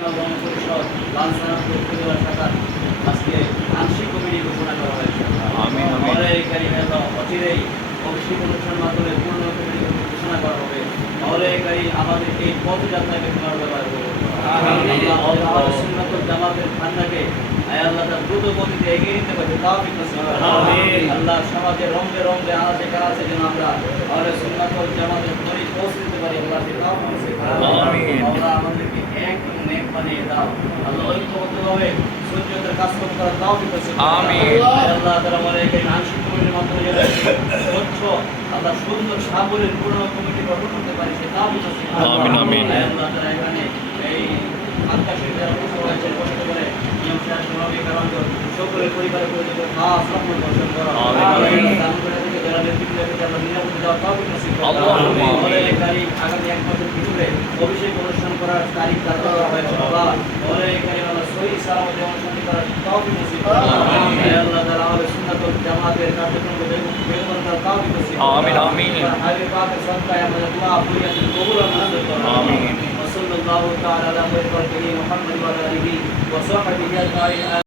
গণপরিষদ লালসানা উপজেলা শাখার আজকে আংশিক কমিটি ঘোষণা করা হয়েছে। আমিন, আমিন। মৌলাই কারীম অচিরেই অভিষেক অনুষ্ঠান মাধ্যমে পূর্ণ কমিটি ঘোষণা করা হবে। মৌলাই কারীম আমাদের এই পথযাত্রাকে তোমার ব্যবহার করবে। আল্লাহ সুন্নাতুল জামাতের ঠান্ডাকে আল্লাহ তার দ্রুত গতিতে এগিয়ে নিতে পারবে তাওফিক নসিব করুন। আল্লাহ সমাজে রঙে রঙে আনাচে কানাচে যেন আমরা আহলে সুন্নাতুল জামাতের পরি পৌঁছে দিতে পারি। আল্লাহ তাওফিক নসিব করুন। আল্লাহ আমাদেরকে এক এবং এক বানিয়ে দাও। আল্লাহ ঐক্যবদ্ধভাবে সুন্নতের কাজ করার তাওফিক নসিব করুন। আল্লাহ তাআলা আমাদেরকে আংশিক কমিটির মাধ্যমে যেন স্বচ্ছ আল্লাহ সুন্দর সাবলীল পূর্ণ কমিটি গঠন করতে পারি সে তাওফিক নসিব করুন। আল্লাহ তাআলা এখানে এই আত্মাশীল যারা বসে রয়েছে কষ্ট করে নিয়ম শেষ নবী কারণ সকলের পরিবারের পরিচিত খাস রহমত বর্ষণ করো। দান করে থেকে যারা নেতৃত্ব রেখেছে আল্লাহ নিরাপদে যাওয়ার তাওফিক নসিব করো। মৌলাই কারীম আগামী এক বছর ভিতরে অভিষেক অনুষ্ঠান করার তারিখ ধার্য করা হয়েছে। আল্লাহ মৌলাই কারীম আল্লাহ সহি সালামতে অনুষ্ঠান করার তাওফিক নসিব করো। আল্লাহ তাআলা আমাদের সুন্নাতুল জামাতের কার্যক্রমকে বেগম করার তাওফিক নসিব করো। হাবিব পাকের সদকায় আমাদের দোয়া ফরিয়াদ কবুল ও মঞ্জুর করো। وصلى الله تعالى على خير خلقه محمد وعلى اله وصحبه اجمعين.